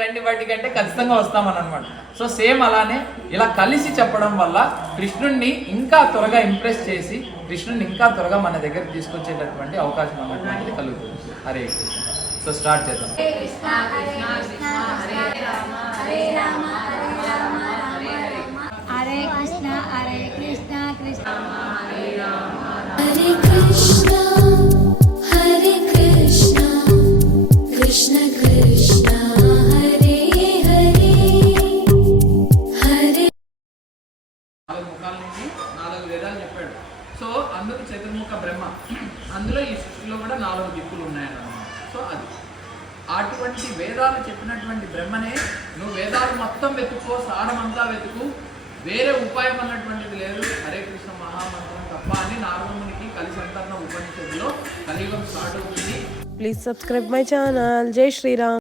రండి బయటికి అంటే ఖచ్చితంగా వస్తామని అనమాట. సో సేమ్ అలానే ఇలా కలిసి చెప్పడం వల్ల కృష్ణుడిని ఇంకా త్వరగా ఇంప్రెస్ చేసి కృష్ణుడిని ఇంకా త్వరగా మన దగ్గర తీసుకొచ్చేటటువంటి అవకాశం అన్నటువంటిది కలుగుతుంది. హరే కృష్ణ. సో స్టార్ట్ చేద్దాం. హరే కృష్ణ హరే కృష్ణ కృష్ణ హరే రామ హరే కృష్ణ హరే కృష్ణ కృష్ణ కృష్ణ హరే హరే హరే. 4 ముఖాల నుంచి 4 వేదాలు చెప్పాడు. సో అందులో చతుర్ముఖ బ్రహ్మ, అందులో ఈ సృష్టిలో కూడా 4 దిక్కులు ఉన్నాయన్నమాట. సో అది అటువంటి వేదాలు చెప్పినటువంటి బ్రహ్మనే నువ్వు వేదాలు మొత్తం వెతుక్కో, సారమంతా వెతుకు, వేరే ఉపాయం అన్నటువంటిది లేదు, హరే కృష్ణ మహామంత్రం తప్ప అని నారదమునికి కలిసి అంతర్ణ ఉపనిషత్తులో కలియుగం స్టార్ట్ అవుతుంది. Please subscribe my channel. Jai Shri Ram.